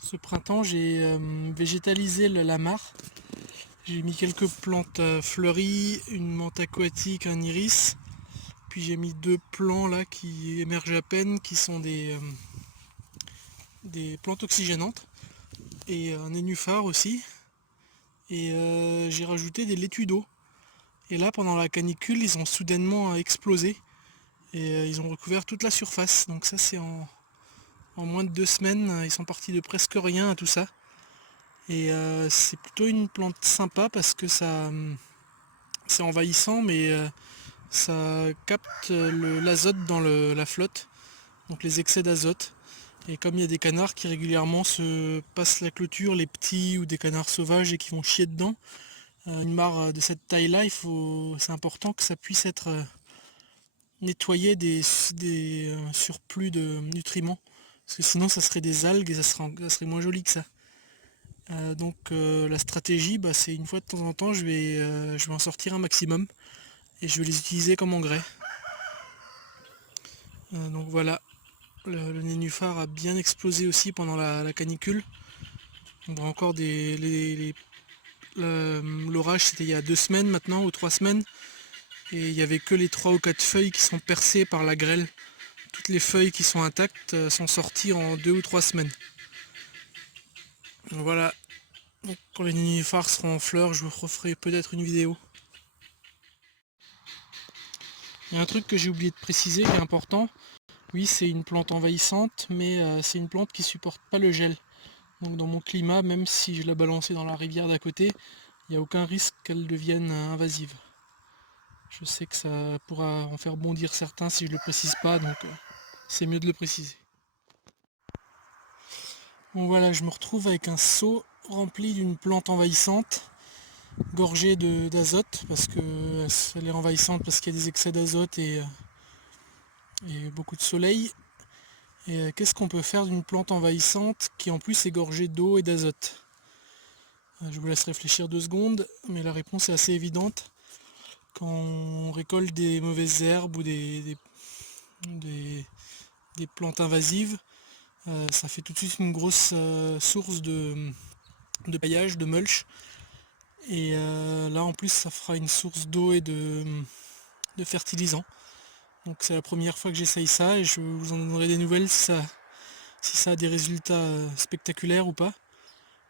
Ce printemps, j'ai végétalisé la mare. J'ai mis quelques plantes fleuries, une menthe aquatique, un iris. Puis j'ai mis deux plants là qui émergent à peine, qui sont des plantes oxygénantes. Et un nénuphar aussi. Et j'ai rajouté des laitues d'eau. Et là, pendant la canicule, ils ont soudainement explosé. Et ils ont recouvert toute la surface. Donc ça, c'est en moins de 2 semaines. Ils sont partis de presque rien à tout ça. Et c'est plutôt une plante sympa parce que c'est envahissant, mais ça capte l'azote dans la flotte, donc les excès d'azote. Et comme il y a des canards qui régulièrement se passent la clôture, les petits ou des canards sauvages et qui vont chier dedans, une mare de cette taille-là, c'est important que ça puisse être nettoyé des surplus de nutriments. Parce que sinon ça serait des algues et ça serait moins joli que ça. Donc la stratégie, c'est une fois de temps en temps, je vais en sortir un maximum et je vais les utiliser comme engrais. Donc voilà, le nénuphar a bien explosé aussi pendant la canicule. On voit encore l'orage, c'était il y a 2 semaines maintenant, ou 3 semaines, et il n'y avait que les 3 ou 4 feuilles qui sont percées par la grêle. Toutes les feuilles qui sont intactes sont sorties en 2 ou 3 semaines. Donc voilà, donc, quand les nénuphars seront en fleurs, je vous referai peut-être une vidéo. Il y a un truc que j'ai oublié de préciser qui est important. Oui, c'est une plante envahissante, mais c'est une plante qui supporte pas le gel. Donc dans mon climat, même si je la balançais dans la rivière d'à côté, il n'y a aucun risque qu'elle devienne invasive. Je sais que ça pourra en faire bondir certains si je le précise pas, donc c'est mieux de le préciser. Bon voilà, je me retrouve avec un seau rempli d'une plante envahissante, gorgée d'azote, parce qu'elle est envahissante parce qu'il y a des excès d'azote et beaucoup de soleil. Et qu'est-ce qu'on peut faire d'une plante envahissante qui en plus est gorgée d'eau et d'azote? Je vous laisse réfléchir 2 secondes, mais la réponse est assez évidente. Quand on récolte des mauvaises herbes ou des- des plantes invasives, ça fait tout de suite une grosse source de paillage, de mulch. Et là en plus ça fera une source d'eau et de fertilisant. Donc c'est la première fois que j'essaye ça et je vous en donnerai des nouvelles si ça a des résultats spectaculaires ou pas.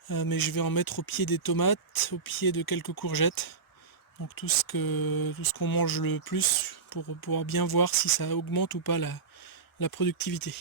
Mais je vais en mettre au pied des tomates, au pied de quelques courgettes. Donc tout ce qu'on mange le plus pour pouvoir bien voir si ça augmente ou pas la productivité.